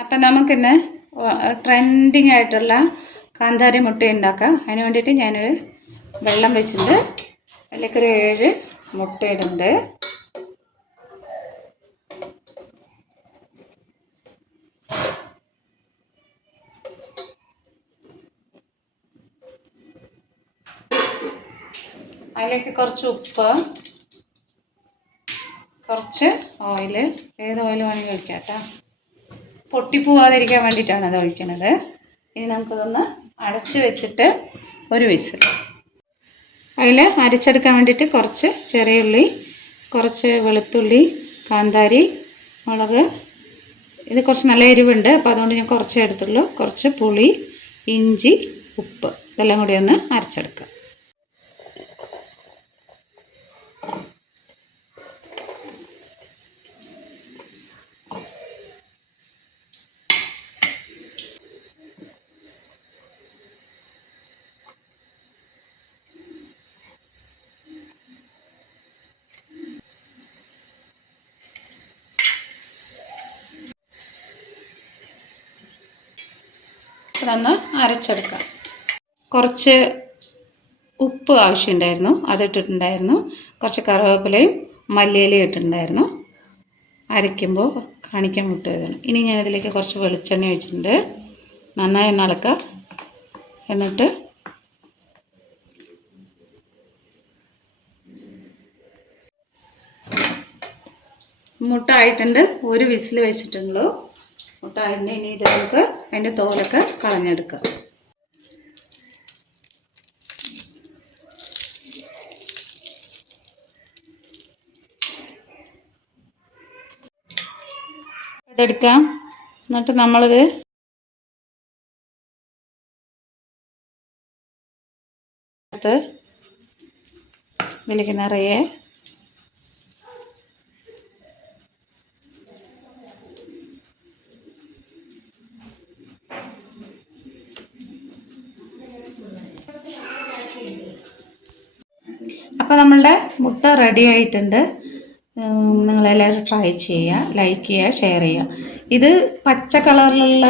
അപ്പം നമുക്കിന്ന് ട്രെൻഡിങ് ആയിട്ടുള്ള കാന്താരി മുട്ട ഉണ്ടാക്കാം. അതിന് വേണ്ടിയിട്ട് ഞാനൊരു വെള്ളം വെച്ചിട്ടുണ്ട്. അതിലേക്കൊരു 7 മുട്ട ഇടുന്നുണ്ട്. അതിലേക്ക് കുറച്ച് ഉപ്പ്, കുറച്ച് ഓയിൽ, ഏത് ഓയിൽ വേണമെങ്കിൽ ഒഴിക്കാം കേട്ടോ. പൊട്ടിപ്പോവാതിരിക്കാൻ വേണ്ടിയിട്ടാണ് അത് ഒഴിക്കുന്നത്. ഇനി നമുക്കതൊന്ന് അടച്ച് വെച്ചിട്ട് ഒരു വിസിൽ. അതിൽ അരച്ചെടുക്കാൻ വേണ്ടിയിട്ട് കുറച്ച് ചെറിയ ഉള്ളി, കുറച്ച് വെളുത്തുള്ളി, കാന്താരി മുളക്, ഇത് കുറച്ച് നല്ല എരിവുണ്ട്, അപ്പോൾ അതുകൊണ്ട് ഞാൻ കുറച്ചേ എടുത്തുള്ളൂ. കുറച്ച് പുളി, ഇഞ്ചി, ഉപ്പ്, ഇതെല്ലാം കൂടി ഒന്ന് അരച്ചെടുക്കുക. ഇതൊന്ന് അരച്ചെടുക്കാം. കുറച്ച് ഉപ്പ് ആവശ്യമുണ്ടായിരുന്നു, അതിട്ടിട്ടുണ്ടായിരുന്നു. കുറച്ച് കറിവേപ്പിലയും മല്ലിയിലയും ഇട്ടിട്ടുണ്ടായിരുന്നു. അരയ്ക്കുമ്പോൾ കാണിക്കാൻ വിട്ടുപോയതാണ്. ഇനി ഞാനതിലേക്ക് കുറച്ച് വെളിച്ചെണ്ണ ഒഴിച്ചിട്ടുണ്ട്. നന്നായി ഒന്ന് ഇളക്കുക. എന്നിട്ട് മുട്ട ആയിട്ടുണ്ട്, ഒരു വിസിൽ വെച്ചിട്ടുള്ളൂ. മുട്ട ആയിട്ടുണ്ട്. ഇനി ഇത് നമുക്ക് അതിൻ്റെ തോലൊക്കെ കളഞ്ഞെടുക്കാം. ഇതെടുക്കാം. എന്നിട്ട് നമ്മളിത് ഇതിലേക്ക് നിറയെ അപ്പോൾ നമ്മളുടെ മുട്ട റെഡി ആയിട്ടുണ്ട്. നിങ്ങളെല്ലാവരും ട്രൈ ചെയ്യുക, ലൈക്ക് ചെയ്യുക, ഷെയർ ചെയ്യുക. ഇത് പച്ച കളറിലുള്ള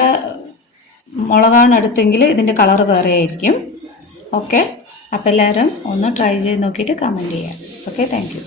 മുളകാണ് എടുത്തെങ്കിൽ ഇതിൻ്റെ കളർ വേറെ ആയിരിക്കും. ഓക്കെ, അപ്പോൾ എല്ലാവരും ഒന്ന് ട്രൈ ചെയ്ത് നോക്കിയിട്ട് കമൻറ്റ് ചെയ്യുക. Okay, thank you.